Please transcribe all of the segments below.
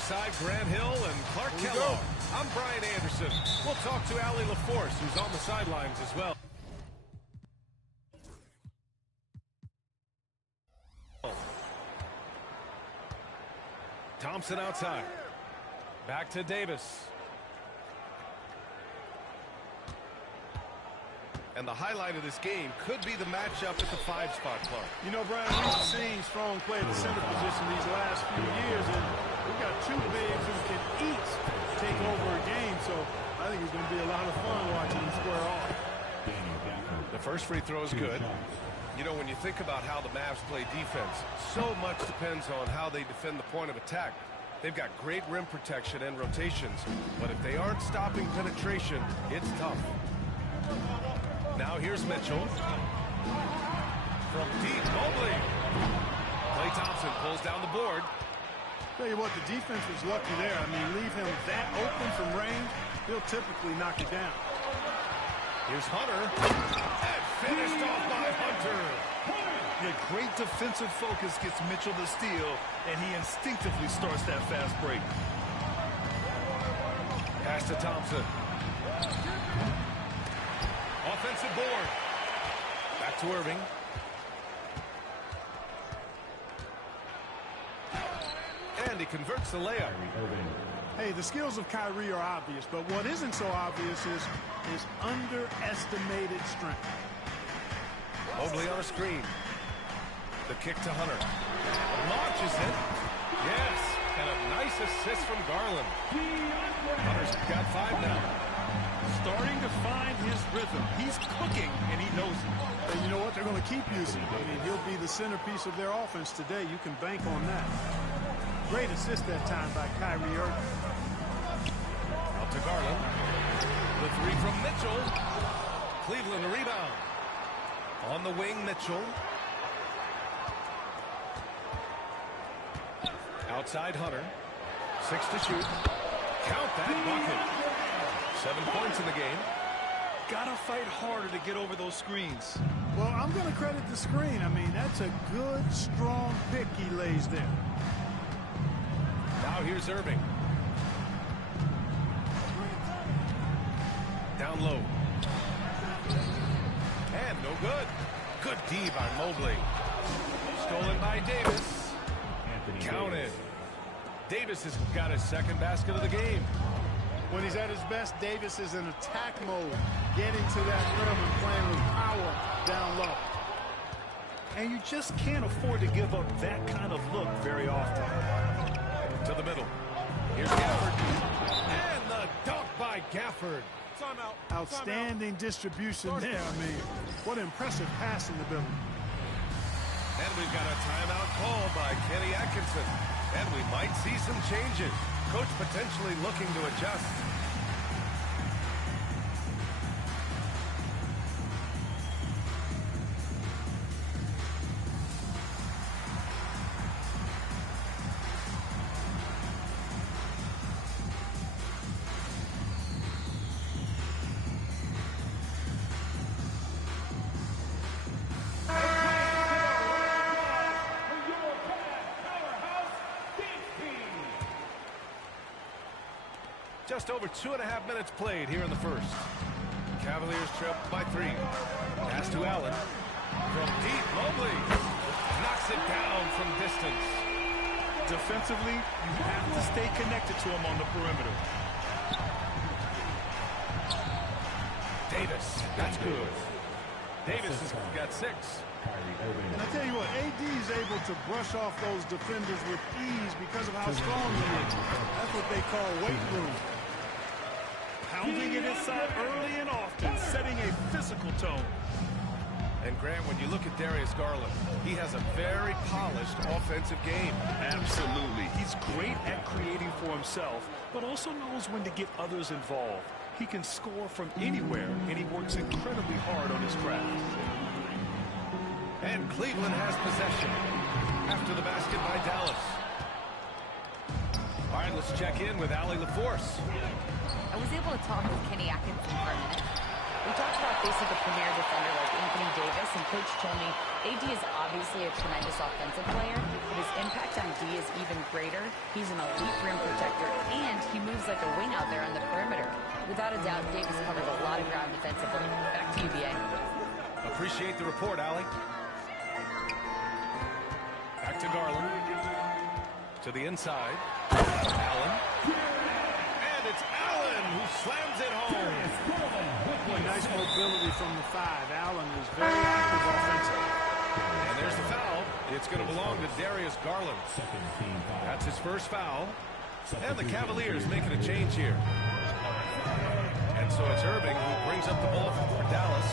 Alongside Grant Hill and Clark Kellogg, I'm Brian Anderson. We'll talk to Allie LaForce, who's on the sidelines as well. Thompson outside. Back to Davis. And the highlight of this game could be the matchup at the 5-spot, Clark. You know, Brian, we've seen strong play at the center position these last few years, and we've got two bigs who can each take over a game, so I think it's going to be a lot of fun watching them square off. The first free throw is good. You know, when you think about how the Mavs play defense, so much depends on how they defend the point of attack. They've got great rim protection and rotations, but if they aren't stopping penetration, it's tough. Now here's Mitchell. From deep, Mobley. Klay Thompson pulls down the board. Tell you what, the defense was lucky there. I mean, leave him that open from range, he'll typically knock it down. Here's Hunter. And finished off by Hunter. Yeah, great defensive focus gets Mitchell the steal, and he instinctively starts that fast break. Pass to Thompson. Offensive board. Back to Irving. And he converts the layup. Hey, the skills of Kyrie are obvious, but what isn't so obvious is his underestimated strength. Mobley on a screen. The kick to Hunter. Launches it. Yes, and a nice assist from Garland. Hunter's got 5 now. Starting to find his rhythm. He's cooking, and he knows it. And you know what? They're going to keep using him. I mean, he'll be the centerpiece of their offense today. You can bank on that. Great assist that time by Kyrie Irving. Out to Garland. The three from Mitchell. Cleveland rebound. On the wing, Mitchell. Outside Hunter. 6 to shoot. Count that bucket. 7 points in the game. Gotta fight harder to get over those screens. Well, I'm going to credit the screen. I mean, that's a good, strong pick he lays there. Now here's Irving. Down low. And no good. Good D by Mobley. Stolen by Davis. Counted. Davis has got his second basket of the game. When he's at his best, Davis is in attack mode, getting to that rim and playing with power down low. And you just can't afford to give up that kind of look very often. To the middle. Here's Gafford. And the dunk by Gafford. Outstanding distribution there. I mean, what an impressive pass in the building. And we've got a timeout call by Kenny Atkinson. And we might see some changes. Coach potentially looking to adjust. Just over 2.5 minutes played here in the first. Cavaliers trip by 3. Pass to Allen. From deep, Mobley knocks it down from distance. Defensively, you have to stay connected to him on the perimeter. Davis, that's good. Davis has got 6. And I tell you what, AD is able to brush off those defenders with ease because of how strong he is. That's what they call weight room. Pounding it inside early and often, setting a physical tone. And Grant, when you look at Darius Garland, he has a very polished offensive game. Absolutely. He's great at creating for himself, but also knows when to get others involved. He can score from anywhere, and he works incredibly hard on his craft. And Cleveland has possession after the basket by Dallas. All right, let's check in with Allie LaForce. I was able to talk with Kenny Atkinson for a minute. We talked about facing a premier defender like Anthony Davis, and Coach told me AD is obviously a tremendous offensive player, but his impact on D is even greater. He's an elite rim protector, and he moves like a wing out there on the perimeter. Without a doubt, Davis covers a lot of ground defensively. Back to you, BA. Appreciate the report, Allie. Back to Garland. To the inside. Allen. And it's Allen who slams it home. Boy, nice mobility from the 5. Allen is very active offensively. And there's the foul. It's going to belong to Darius Garland. That's his first foul. And the Cavaliers making a change here. And so it's Irving who brings up the ball for Dallas.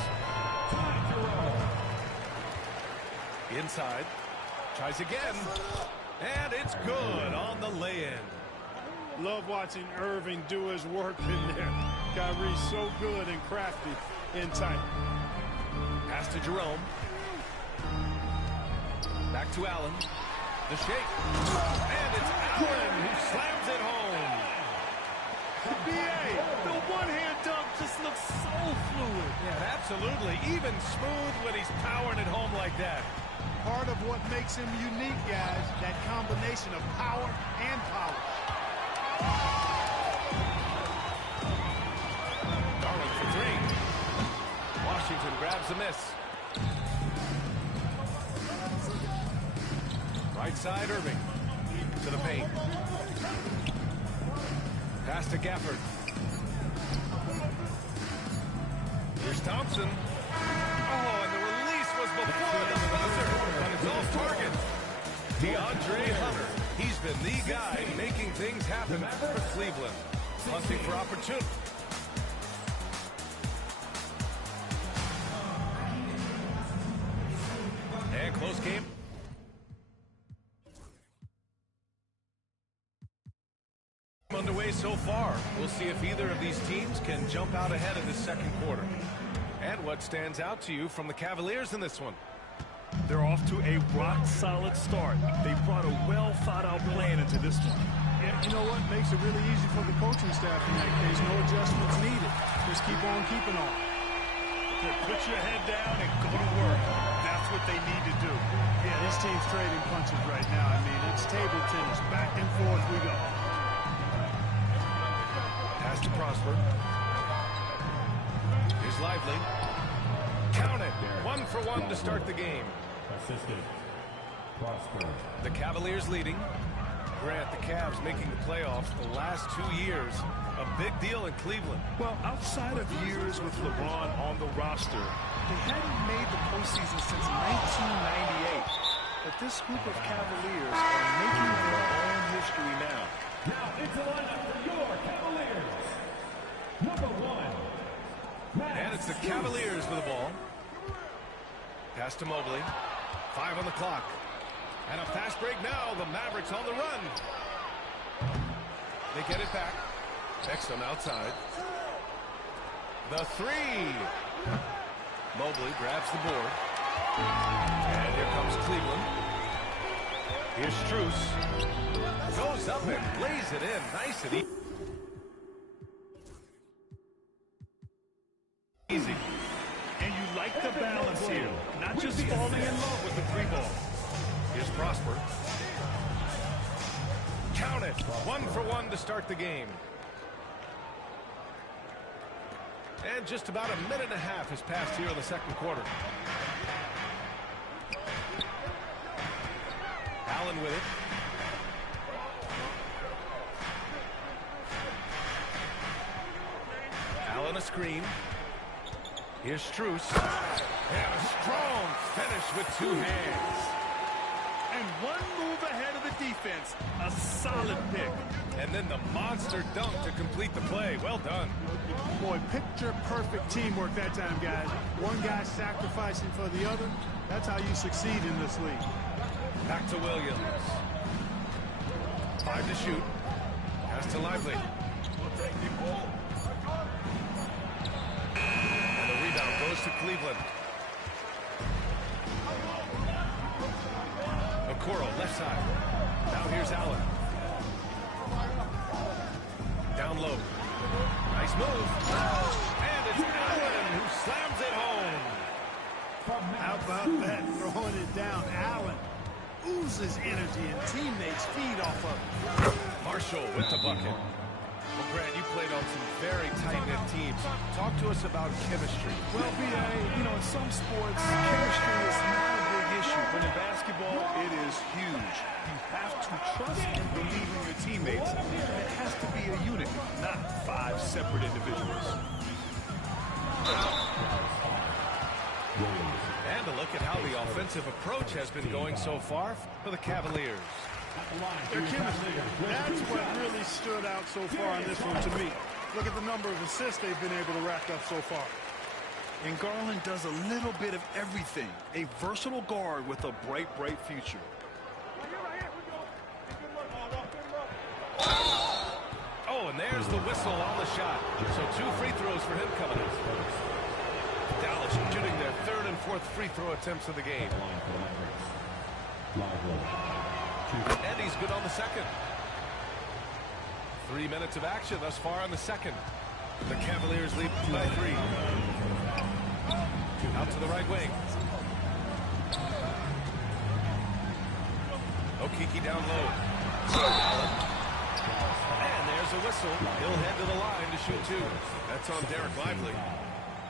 Inside. Tries again. And it's good on the lay-in. Love watching Irving do his work in there. Kyrie's so good and crafty in tight. Pass to Jerome. Back to Allen. The shake. And it's Allen who slams it home. BA, the one-hand dunk just looks so fluid. Yeah, absolutely. Even smooth when he's powering it home like that. Part of what makes him unique, guys, that combination of power and polish. Garland for 3. Washington grabs the miss. Right side, Irving. To the paint. Pass to Gafford. Here's Thompson. Oh, and the release was before the buzzer. But it's off target. DeAndre Hunter. He's been the guy making things happen for Cleveland. Hunting for opportunity. And close game. Underway so far. We'll see if either of these teams can jump out ahead in this second quarter. And what stands out to you from the Cavaliers in this one? They're off to a rock-solid start. They brought a well-thought-out plan into this one. Yeah, you know what? Makes it really easy for the coaching staff in that case. No adjustments needed. Just keep on keeping on. Put your head down and go to work. That's what they need to do. Yeah, this team's trading punches right now. I mean, it's table tennis. Back and forth we go. Pass to Prosper. Here's Lively. Count it. 1 for 1 to start the game. Assistant Prosper. The Cavaliers leading. Grant, the Cavs making the playoffs the last 2 years. A big deal in Cleveland. Well, outside of years with LeBron on the roster, they hadn't made the postseason since 1998. But this group of Cavaliers are making their own history now. Now into the lineup for your Cavaliers. Number 1. And it's the Cavaliers with the ball. Pass to Mobley. 5 on the clock. And a fast break now. The Mavericks on the run. They get it back. Exum outside. The 3. Mobley grabs the board. And here comes Cleveland. Here's Strus. Goes up and lays it in. Nice and easy. And you like the balance here. Not just falling in love with the 3-ball. Here's Prosper. Count it. 1 for 1 to start the game. And just about a minute and a half has passed here in the second quarter. Allen with it. Allen a screen. Here's Strus. And a strong finish with 2 hands. And 1 move ahead of the defense. A solid pick. And then the monster dunk to complete the play. Well done. Boy, picture-perfect teamwork that time, guys. One guy sacrificing for the other. That's how you succeed in this league. Back to Williams. 5 to shoot. Pass to Lively. And the rebound goes to Cleveland. Okoro, left side. Now here's Allen. Down low. Nice move. And it's Allen who slams it home. How about that, throwing it down? Allen oozes energy, and teammates feed off of it. Marshall with the bucket. Well, Grant, you played on some very tight-knit teams. Talk to us about chemistry. Well, B.A., you know, in some sports, chemistry is not a big issue. But in basketball, it is huge. You have to trust and believe in your teammates. And it has to be a unit, not 5 separate individuals. And a look at how the offensive approach has been going so far for the Cavaliers. Their chemistry, that's what really stood out so far in this one to me. Look at the number of assists they've been able to rack up so far. And Garland does a little bit of everything. A versatile guard with a bright, bright future. Oh, and there's the whistle on the shot. So 2 free throws for him coming up. Dallas shooting their 3rd and 4th free throw attempts of the game. And he's good on the second. 3 minutes of action thus far in the second. The Cavaliers lead by 3. Out to the right wing. Okiki down low. And there's a whistle. He'll head to the line to shoot 2. That's on Derek Lively.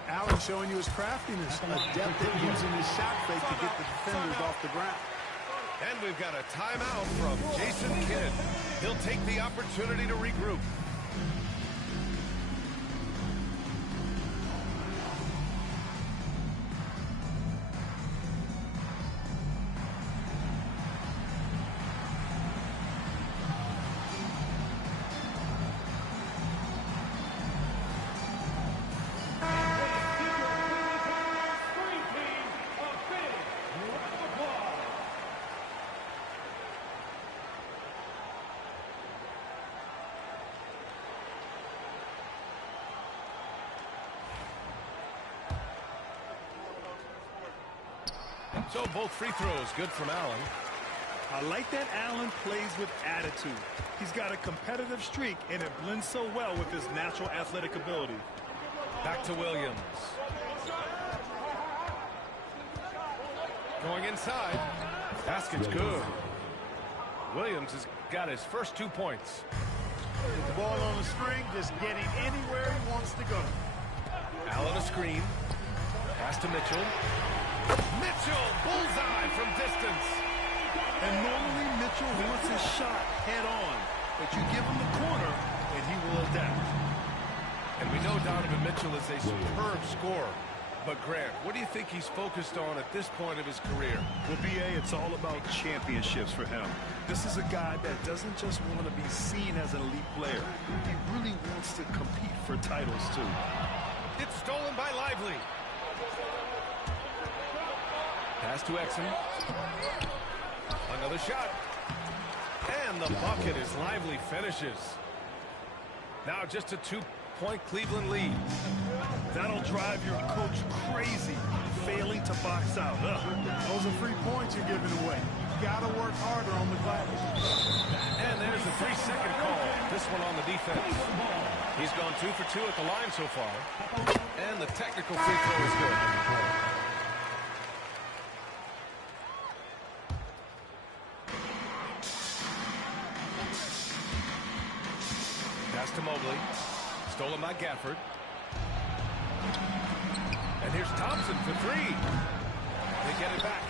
Allen showing you his craftiness, adept at using his shot fake to get the defenders off the ground. And we've got a timeout from Jason Kidd. He'll take the opportunity to regroup. So both free throws good from Allen. I like that Allen plays with attitude. He's got a competitive streak, and it blends so well with his natural athletic ability. Back to Williams. Going inside. Basket's good. Williams has got his first 2 points. With the ball on the string, just getting anywhere he wants to go. Allen a screen. Pass to Mitchell. Mitchell, bullseye from distance. And normally Mitchell wants his shot head on, but you give him the corner and he will adapt. And we know Donovan Mitchell is a superb scorer. But Grant, what do you think he's focused on at this point of his career? Well, B.A., it's all about championships for him. This is a guy that doesn't just want to be seen as an elite player. He really wants to compete for titles, too. It's stolen by Lively. Pass to Exum. Another shot. And the bucket as Lively finishes. Now just a 2-point Cleveland lead. That'll drive your coach crazy, failing to box out. Those are free points you're giving away. You got to work harder on the glass. And there's a 3-second call. This one on the defense. He's gone 2 for 2 at the line so far. And the technical free throw is good. Pass to Mobley. Stolen by Gafford. And here's Thompson for 3. They get it back.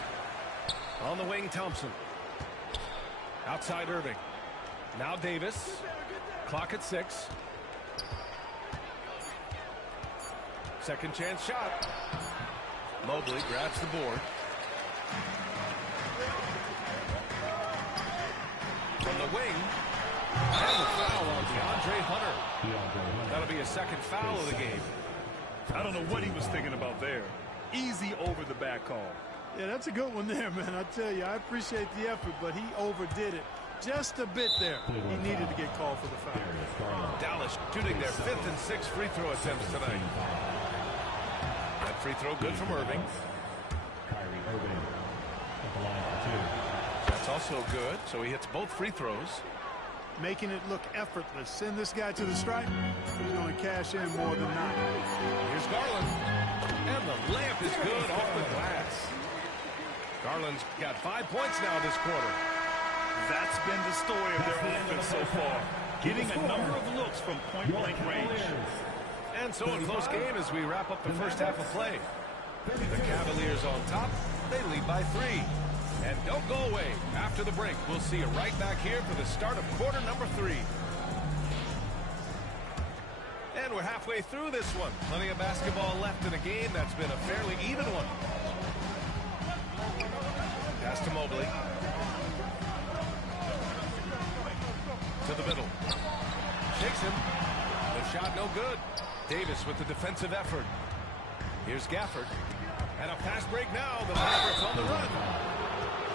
On the wing, Thompson. Outside Irving. Now Davis. Clock at 6. Second chance shot. Mobley grabs the board. From the wing. And the foul on DeAndre Hunter. That'll be a second foul of the game. I don't know what he was thinking about there. Easy over the back call. Yeah, that's a good one there, man. I tell you, I appreciate the effort, but he overdid it just a bit there. He needed to get called for the foul. Dallas shooting their 5th and 6th free throw attempts tonight. That free throw good from Irving. That's also good, so he hits both free throws. Making it look effortless. Send this guy to the stripe. He's going to cash in more than not. Here's Garland. And the layup is good off the glass. Garland's got 5 points now this quarter. That's been the story of their offense so far. Getting a number of looks from point-blank range. And so a close game as we wrap up the first half of play. The Cavaliers on top. They lead by 3. And don't go away. After the break, we'll see you right back here for the start of quarter number 3. And we're halfway through this one. Plenty of basketball left in a game that's been a fairly even one. Pass to Mobley. To the middle. Shakes him. The shot no good. Davis with the defensive effort. Here's Gafford. And a fast break now. The Mavericks on the run.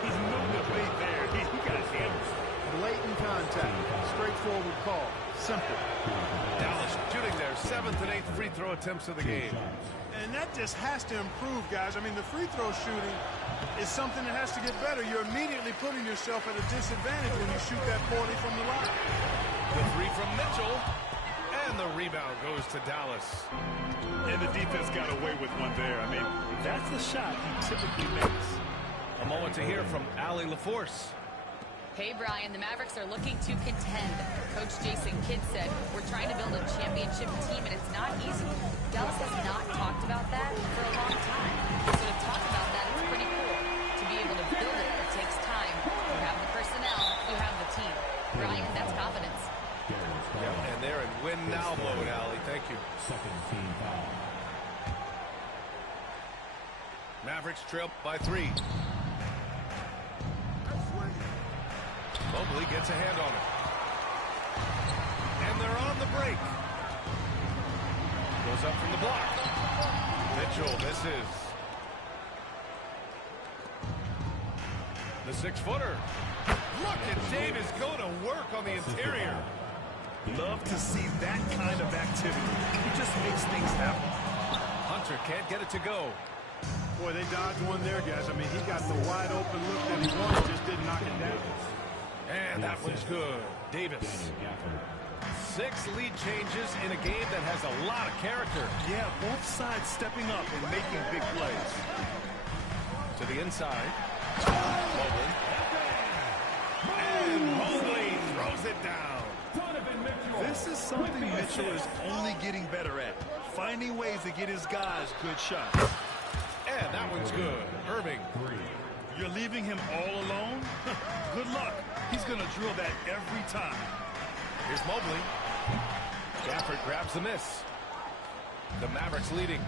He's no debate there. He got hammered. Blatant contact. Straightforward call. Simple. Dallas shooting their 7th and 8th free throw attempts of the game. And that just has to improve, guys. I mean, the free throw shooting is something that has to get better. You're immediately putting yourself at a disadvantage when you shoot that poorly from the line. The three from Mitchell. And the rebound goes to Dallas. And the defense got away with one there. I mean, that's the shot he typically makes. A moment to hear from Allie LaForce. Hey, Brian, the Mavericks are looking to contend. Coach Jason Kidd said, we're trying to build a championship team, and it's not easy. Dallas has not talked about that for a long time. So to talk about that, it's pretty cool. To be able to build it, it takes time. You have the personnel, you have the team. Brian, that's confidence. Yep, and they're in win-now mode, Allie. Thank you. Second team foul. Mavericks trail by 3. Mobley gets a hand on it. And they're on the break. Goes up from the block. Mitchell misses. The 6-footer. Look at Davis go to work on the interior. Love to see that kind of activity. He just makes things happen. Hunter can't get it to go. Boy, they dodged one there, guys. I mean, he got the wide open look that he wanted, just didn't knock it down. And that one's good. Davis. 6 lead changes in a game that has a lot of character. Yeah, both sides stepping up and making big plays. To the inside. Mobley. And Mobley throws it down. This is something Mitchell is only getting better at. Finding ways to get his guys good shots. And that one's good. Irving. You're leaving him all alone? Good luck. He's going to drill that every time. Here's Mobley. Gafford grabs the miss. The Mavericks leading.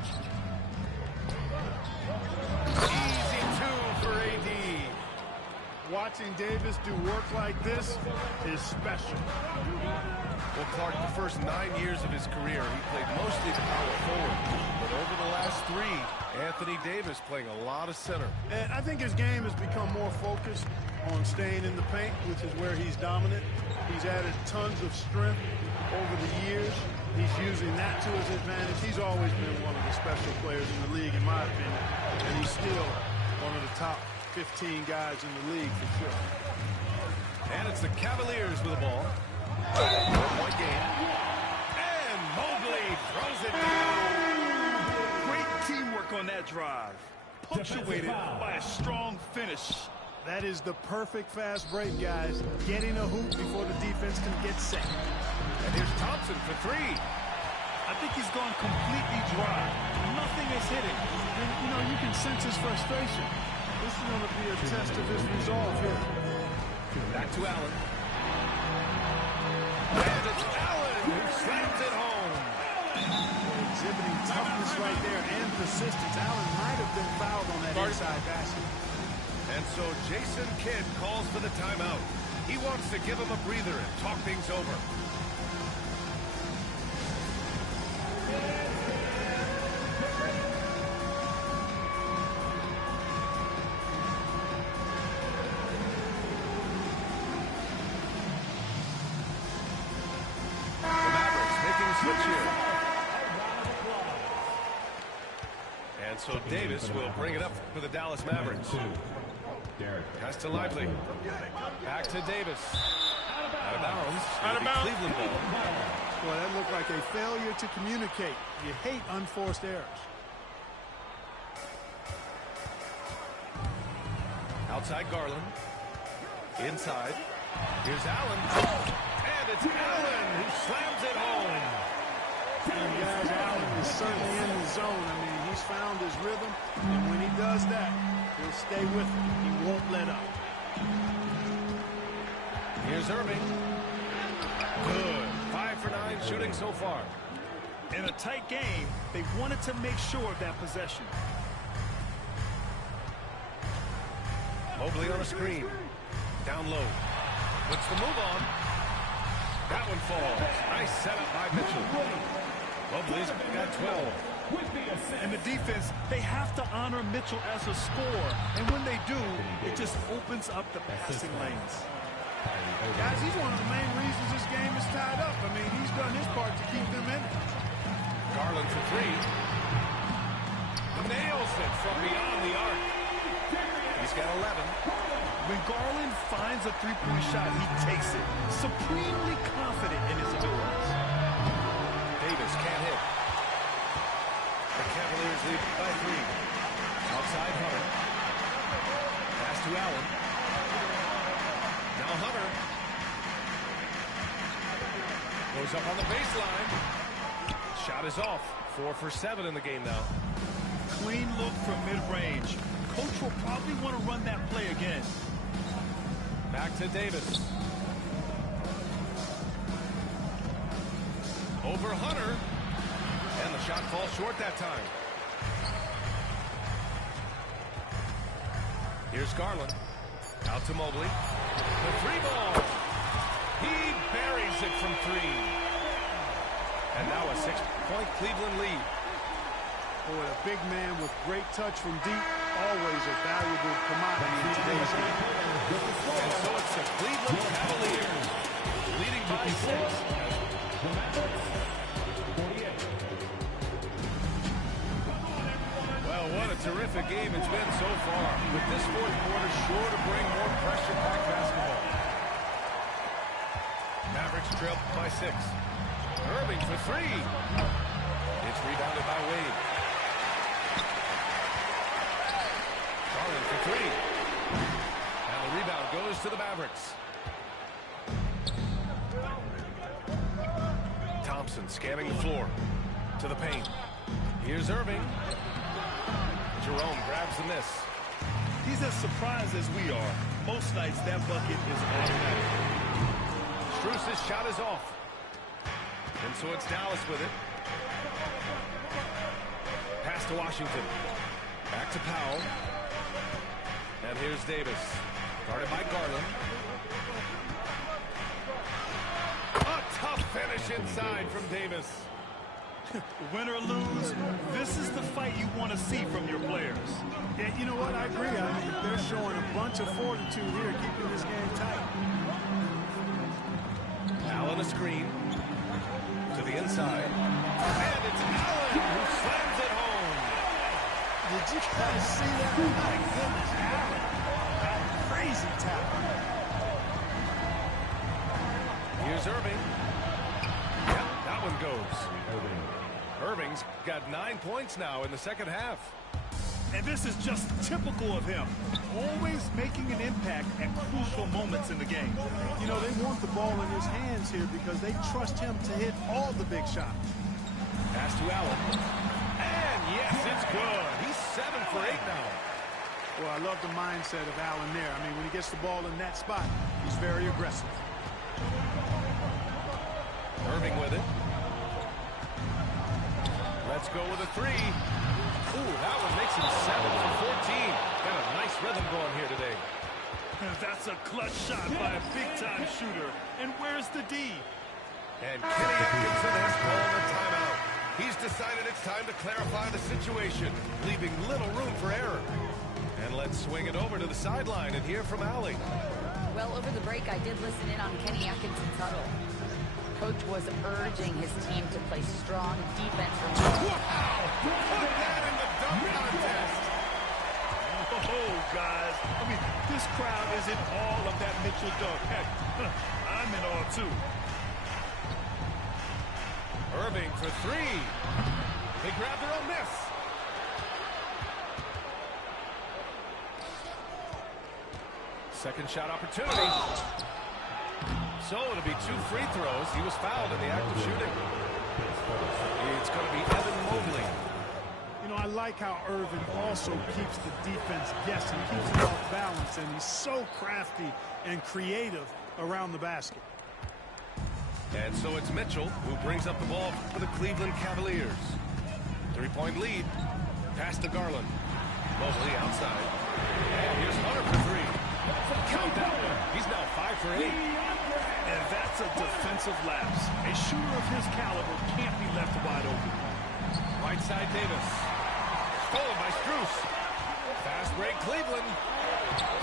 Easy 2 for AD. Watching Davis do work like this is special. Well, Clark, the first 9 years of his career, he played mostly power forward. But over the last 3, Anthony Davis playing a lot of center. And I think his game has become more focused on staying in the paint, which is where he's dominant. He's added tons of strength over the years. He's using that to his advantage. He's always been one of the special players in the league, in my opinion. And he's still one of the top 15 guys in the league for sure. And it's the Cavaliers with the ball. 1-point game. And Mobley throws it down. Great teamwork on that drive. Punctuated by a strong finish. That is the perfect fast break, guys. Getting a hoop before the defense can get set. And here's Thompson for 3. I think he's gone completely dry. Nothing is hitting. And, you know, you can sense his frustration. This is going to be a test of his resolve here. Back to Allen. And it's Allen who slams it home. Exhibiting toughness right there and persistence. Allen might have been fouled on that inside basket. And so Jason Kidd calls for the timeout. He wants to give him a breather and talk things over. The Mavericks making a switch here. And so Davis will bring it up for the Dallas Mavericks. Pass to Lively. Back to Davis. Out of bounds. Out of bounds. Cleveland ball. Boy, that looked like a failure to communicate. You hate unforced errors. Outside Garland. Inside. Here's Allen. And it's Allen who slams it home. And guys, Allen is certainly in the zone. I mean, he's found his rhythm. And when he does that, he'll stay with it. He won't let up. Here's Irving. Good. 5 for 9 shooting so far. In a tight game, they wanted to make sure of that possession. Mobley on a screen. Down low. Puts the move on. That one falls. Nice setup by Mitchell. Mobley's got 12. And the defense, they have to honor Mitchell as a scorer. And when they do, it just opens up the passing lanes. Guys, he's one of the main reasons this game is tied up. I mean, he's done his part to keep them in it. Garland for 3. Nails it from beyond the arc. He's got 11. When Garland finds a three-point shot, he takes it. Supremely confident in his abilities. Davis can't hit. The Cavaliers lead by 3. Outside Hunter. Pass to Allen. Now Hunter. Goes up on the baseline. Shot is off. 4 for 7 in the game now. Clean look from mid-range. Coach will probably want to run that play again. Back to Davis. Over Hunter. And the shot falls short that time. Here's Garland. Out to Mobley. The 3-ball. He buries it from 3. And now a 6-point Cleveland lead. Boy, a big man with great touch from deep, always a valuable commodity in today's game. And so it's the Cleveland Cavaliers leading by 6. Well, what a terrific game it's been so far. With this fourth quarter sure to bring more pressure-packed basketball. Mavericks trail by 6. Irving for 3. It's rebounded by Wade. Garland for 3. And the rebound goes to the Mavericks. Thompson scanning the floor to the paint. Here's Irving. Jerome grabs the miss. He's as surprised as we are. Most nights that bucket is automatic. Strus's shot is off. And so it's Dallas with it. Pass to Washington. Back to Powell. And here's Davis. Guarded by Garland. A tough finish inside from Davis. Win or lose, this is the fight you want to see from your players. Yeah, you know what? I agree. I mean, they're showing a bunch of fortitude here, keeping this game tight. Allen a screen. To the inside. And it's Allen who slams it home. Did you guys see that? My goodness, Allen. That crazy tackle. Here's Irving. Yep, that one goes. Irving's got 9 points now in the second half. And this is just typical of him. Always making an impact at crucial moments in the game. You know, they want the ball in his hands here because they trust him to hit all the big shots. Pass to Allen. And yes, it's good. He's 7 for 8 now. Well, I love the mindset of Allen there. I mean, when he gets the ball in that spot, he's very aggressive. Irving with it. Let's go with a 3. Ooh, that one makes him 7 for 14. Got a nice rhythm going here today. That's a clutch shot by a big-time shooter. And where's the D? And Kenny Atkinson has called a timeout. He's decided it's time to clarify the situation, leaving little room for error. And let's swing it over to the sideline and hear from Allie. Well, over the break, I did listen in on Kenny Atkinson's huddle. Coach was urging his team to play strong defense. Wow! Put that in the dunk contest! Oh, guys. I mean, this crowd is in awe of that Mitchell dunk. Heck, I'm in awe, too. Irving for 3. They grab their own miss. Second shot opportunity. So it'll be 2 free throws. He was fouled in the act of shooting. It's going to be Evan Mobley. You know, I like how Irvin also keeps the defense guessing, keeps it off balance, and he's so crafty and creative around the basket. And so it's Mitchell who brings up the ball for the Cleveland Cavaliers. 3-point lead. Pass to Garland. Mobley outside. And here's Hunter for 3. Countdown. He's now 5 for 8. And that's a defensive lapse. A shooter of his caliber can't be left wide open. Right side Davis. Stolen by Strus. Fast break Cleveland.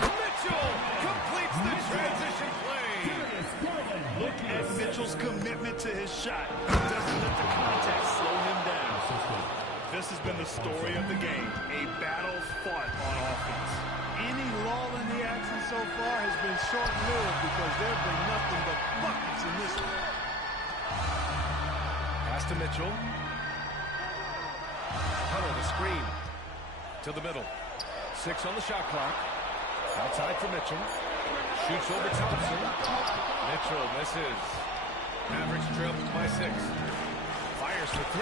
Mitchell completes the transition play. Look at Mitchell's commitment to his shot. He doesn't let the contact slow him down. This has been the story of the game. A battle fought on offense. Any lull in the action so far has been short-lived because there have been nothing but buckets in this one. Pass to Mitchell. Hunter the screen. To the middle. 6 on the shot clock. Outside for Mitchell. Shoots over Thompson. Mitchell misses. Mavericks trail by 6. Fires for 3.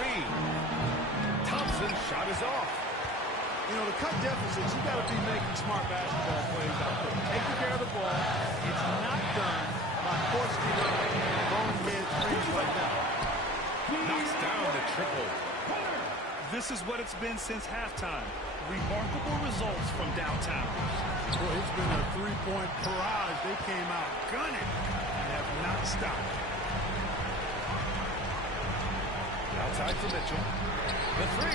Thompson's shot is off. You know, to cut deficits, you got to be making smart basketball plays out there. Taking care of the ball. It's not done by forcing bonehead threes like that. Knocks down the triple. This is what it's been since halftime. Remarkable results from downtown. Boy, it's been a three-point barrage. They came out gunning and have not stopped. Outside for Mitchell. The 3.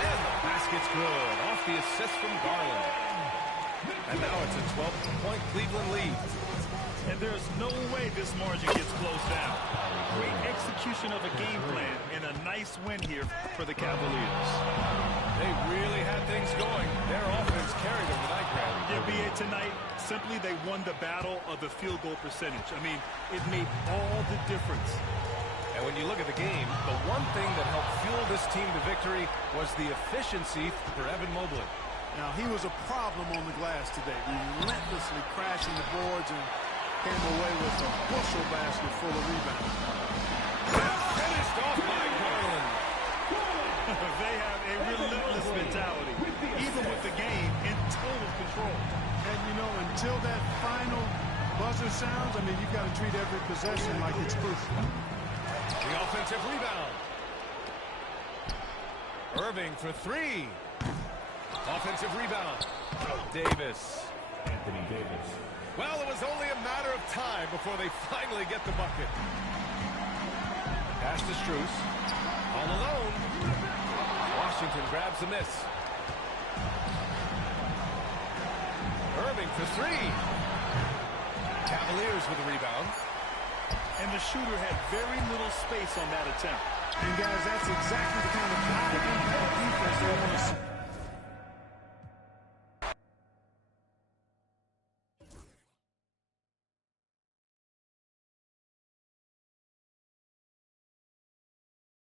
And the basket's good. Off the assist from Garland. And now it's a 12-point Cleveland lead. And there's no way this margin gets closed down. Great execution of a game plan and a nice win here for the Cavaliers. They really had things going. Their offense carried them tonight, Grant. The NBA tonight, simply they won the battle of the field goal percentage. I mean, it made all the difference. And when you look at the game, the one thing that helped fuel this team to victory was the efficiency for Evan Mobley. Now, he was a problem on the glass today, relentlessly crashing the boards and came away with a bushel basket full of rebounds. Finished off by Garland. They have a relentless mentality, even with the game in total control. And, you know, until that final buzzer sounds, I mean, you've got to treat every possession like it's crucial. The offensive rebound. Irving for 3. Offensive rebound. Davis. Anthony Davis. Well, it was only a matter of time before they finally get the bucket. Pass to Strus. All alone. Washington grabs the miss. Irving for 3. Cavaliers with the rebound. And the shooter had very little space on that attempt. And, guys, that's exactly the kind of drive and